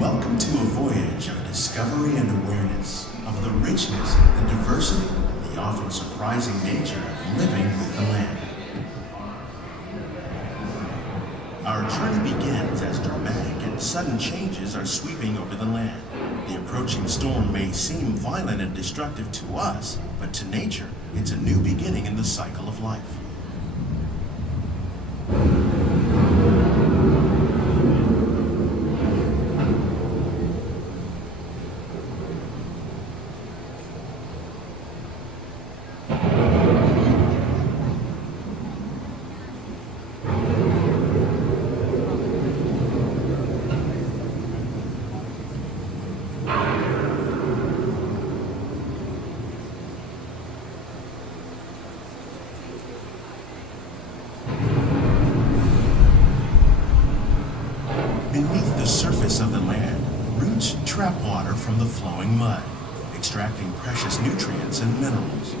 Welcome to a voyage of discovery and awareness of the richness, the diversity, and the often surprising nature of living with the land. Our journey begins as dramatic and sudden changes are sweeping over the land. The approaching storm may seem violent and destructive to us, but to nature, it's a new beginning in the cycle of life. Beneath the surface of the land, roots trap water from the flowing mud, extracting precious nutrients and minerals.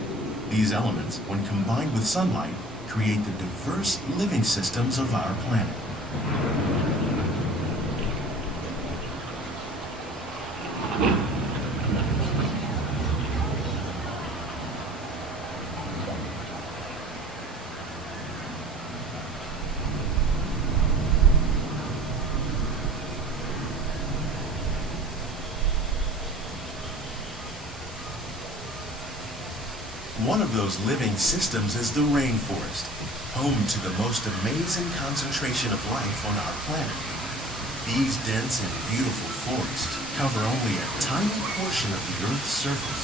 These elements, when combined with sunlight, create the diverse living systems of our planet. One of those living systems is the rainforest, home to the most amazing concentration of life on our planet. These dense and beautiful forests cover only a tiny portion of the Earth's surface,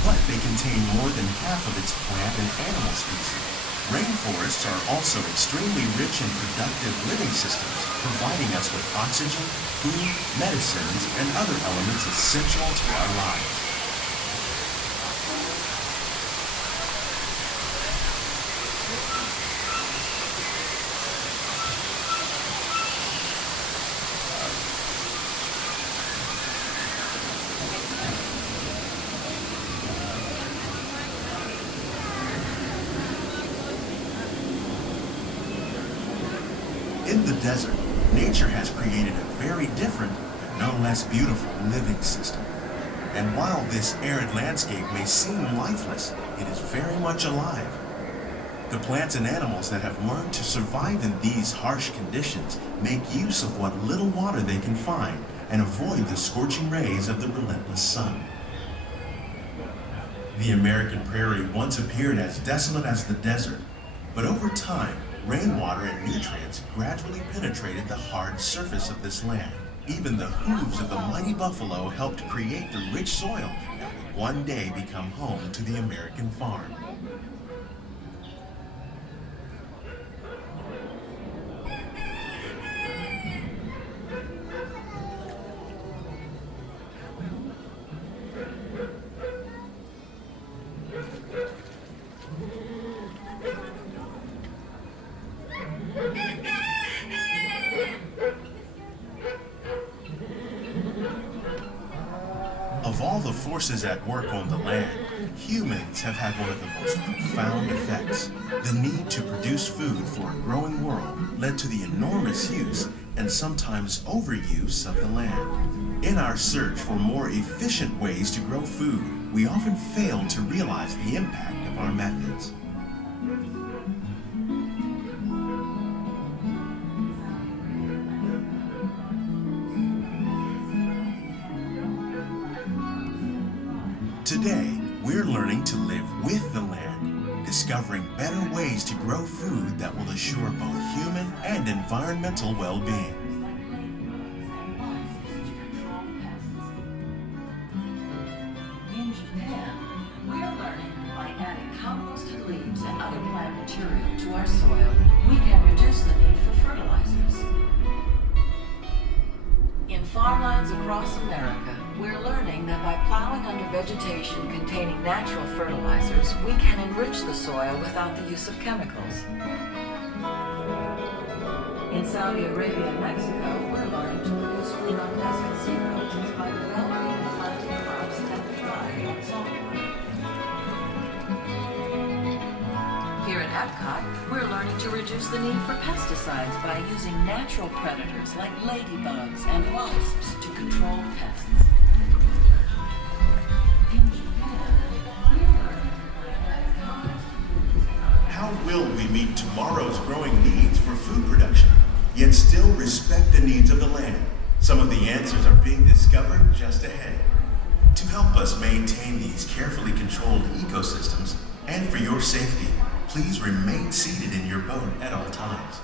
but they contain more than half of its plant and animal species. Rainforests are also extremely rich in productive living systems, providing us with oxygen, food, medicines, and other elements essential to our lives. In the desert, nature has created a very different, but no less beautiful living system. And while this arid landscape may seem lifeless, it is very much alive. The plants and animals that have learned to survive in these harsh conditions make use of what little water they can find and avoid the scorching rays of the relentless sun. The American prairie once appeared as desolate as the desert, but over time, rainwater and nutrients gradually penetrated the hard surface of this land. Even the hooves of the mighty buffalo helped create the rich soil that would one day become home to the American farm. Of all the forces at work on the land, humans have had one of the most profound effects. The need to produce food for a growing world led to the enormous use and sometimes overuse of the land. In our search for more efficient ways to grow food, we often fail to realize the impact of our methods. Today, we're learning to live with the land, discovering better ways to grow food that will assure both human and environmental well-being. In Japan, we are learning by adding composted leaves and other plant material to our soil, we can reduce the need for fertilizers. farmlands across America, we're learning that by plowing under vegetation containing natural fertilizers, we can enrich the soil without the use of chemicals. In Saudi Arabia and Mexico, we're learning to produce food on desert seacoasts by developing and planting crops that thrive on saltwater. Here at Epcot, we're learning to reduce the need for pesticides by using natural predators like ladybugs and wasps to control pests. In Japan, we're learning that compost. How will we meet tomorrow's growing needs for food production, yet still respect the needs of the land? Some of the answers are being discovered just ahead. To help us maintain these carefully controlled ecosystems, and for your safety, please remain seated in your boat at all times.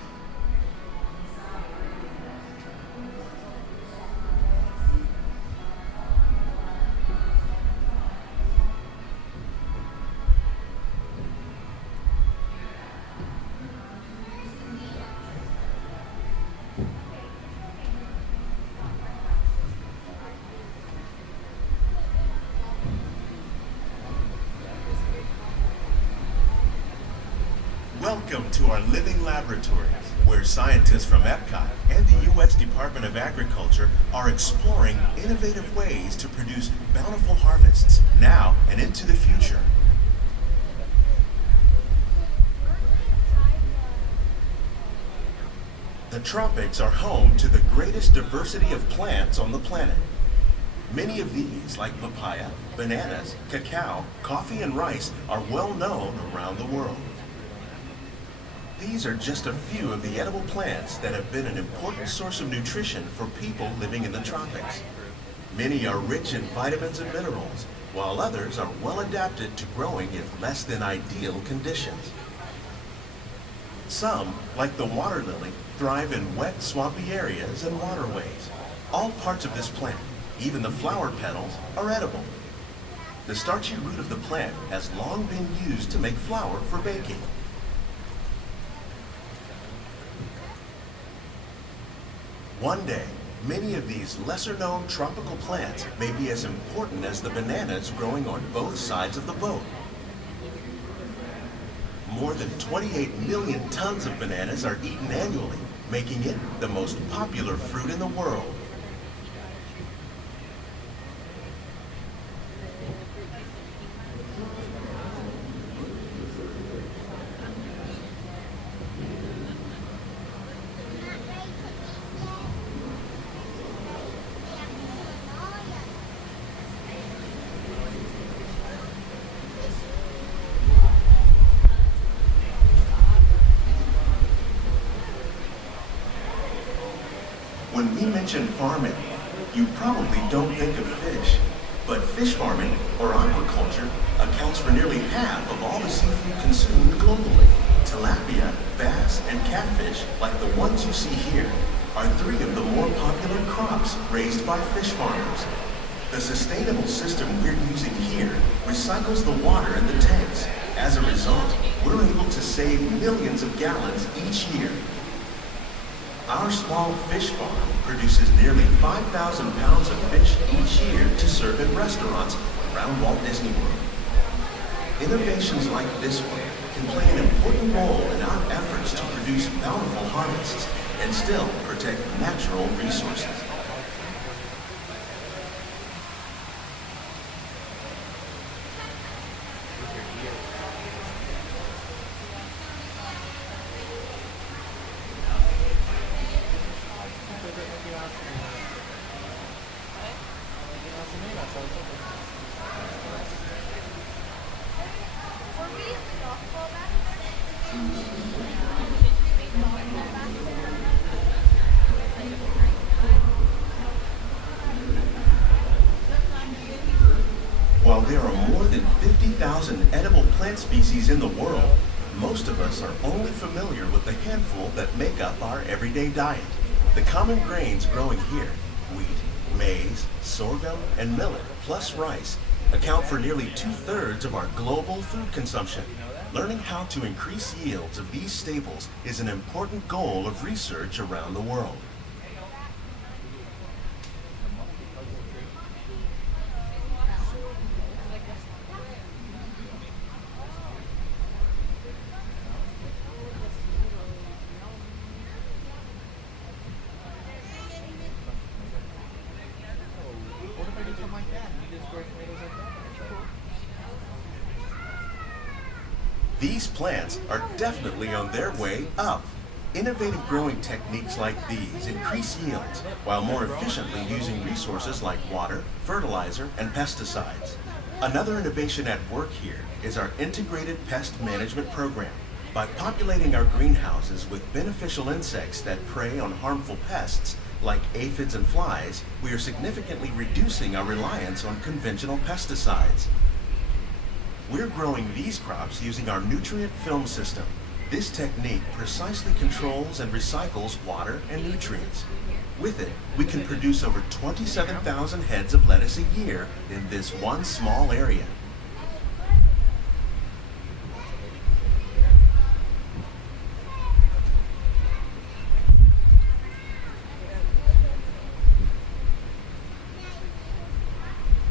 Welcome to our living laboratories, where scientists from Epcot and the U.S. Department of Agriculture are exploring innovative ways to produce bountiful harvests now and into the future. The tropics are home to the greatest diversity of plants on the planet. Many of these, like papaya, bananas, cacao, coffee, and rice, are well known around the world. These are just a few of the edible plants that have been an important source of nutrition for people living in the tropics. Many are rich in vitamins and minerals, while others are well adapted to growing in less than ideal conditions. Some, like the water lily, thrive in wet, swampy areas and waterways. All parts of this plant, even the flower petals, are edible. The starchy root of the plant has long been used to make flour for baking. One day, many of these lesser-known tropical plants may be as important as the bananas growing on both sides of the boat. More than 28 million tons of bananas are eaten annually, making it the most popular fruit in the world. When we mention farming, you probably don't think of fish, but fish farming, or aquaculture, accounts for nearly half of all the seafood consumed globally. Tilapia, bass, and catfish, like the ones you see here, are three of the more popular crops raised by fish farmers. The sustainable system we're using here recycles the water in the tanks. As a result, we're able to save millions of gallons each year. Our small fish farm produces nearly 5,000 pounds of fish each year to serve in restaurants around Walt Disney World. Innovations like this one can play an important role in our efforts to produce bountiful harvests and still protect natural resources. While there are more than 50,000 edible plant species in the world, most of us are only familiar with the handful that make up our everyday diet. The common grains growing here, wheat, maize, sorghum, and millet, plus rice, account for nearly 2/3 of our global food consumption. Learning how to increase yields of these staples is an important goal of research around the world. These plants are definitely on their way up. Innovative growing techniques like these increase yields while more efficiently using resources like water, fertilizer, and pesticides. Another innovation at work here is our integrated pest management program. By populating our greenhouses with beneficial insects that prey on harmful pests like aphids and flies, we are significantly reducing our reliance on conventional pesticides. We're growing these crops using our nutrient film system. This technique precisely controls and recycles water and nutrients. With it, we can produce over 27,000 heads of lettuce a year in this one small area.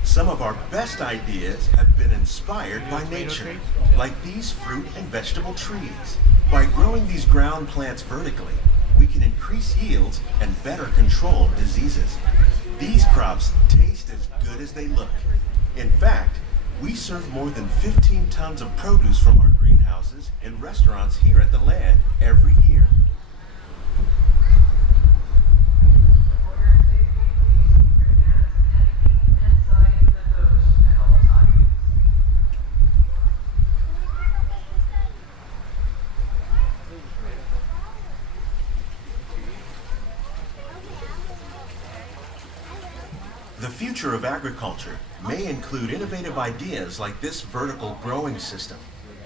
Some of our best ideas have been inspired by nature, like these fruit and vegetable trees. By growing these ground plants vertically, we can increase yields and better control diseases. These crops taste as good as they look. In fact, we serve more than 15 tons of produce from our greenhouses in restaurants here at the land every year. The future of agriculture may include innovative ideas like this vertical growing system.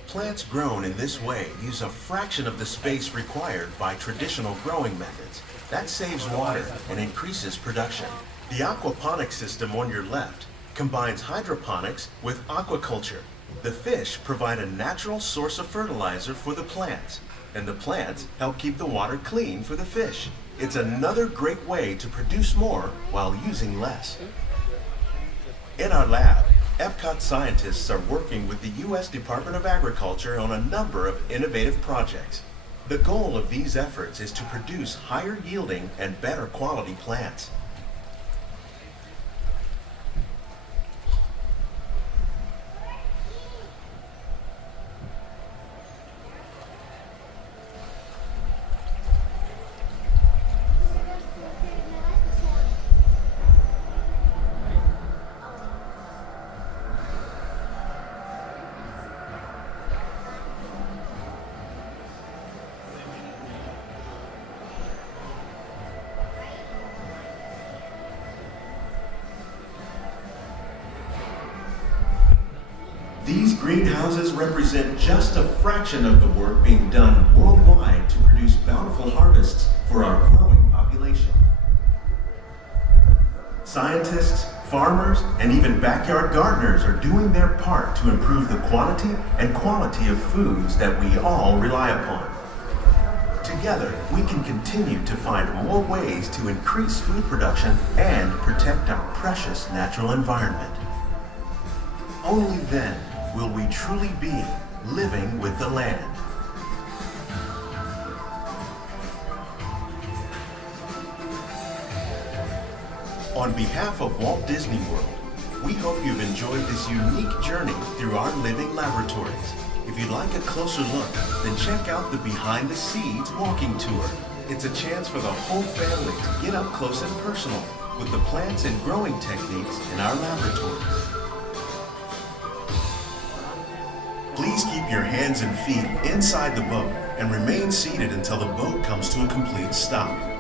Plants grown in this way use a fraction of the space required by traditional growing methods. That saves water and increases production. The aquaponics system on your left combines hydroponics with aquaculture. The fish provide a natural source of fertilizer for the plants, and the plants help keep the water clean for the fish. It's another great way to produce more while using less. In our lab, Epcot scientists are working with the U.S. Department of Agriculture on a number of innovative projects. The goal of these efforts is to produce higher yielding and better quality plants. These greenhouses represent just a fraction of the work being done worldwide to produce bountiful harvests for our growing population. Scientists, farmers, and even backyard gardeners are doing their part to improve the quantity and quality of foods that we all rely upon. Together, we can continue to find more ways to increase food production and protect our precious natural environment. Only then will we truly be living with the land. On behalf of Walt Disney World, we hope you've enjoyed this unique journey through our living laboratories. If you'd like a closer look, then check out the Behind the Seeds walking tour. It's a chance for the whole family to get up close and personal with the plants and growing techniques in our laboratories. Please keep your hands and feet inside the boat and remain seated until the boat comes to a complete stop.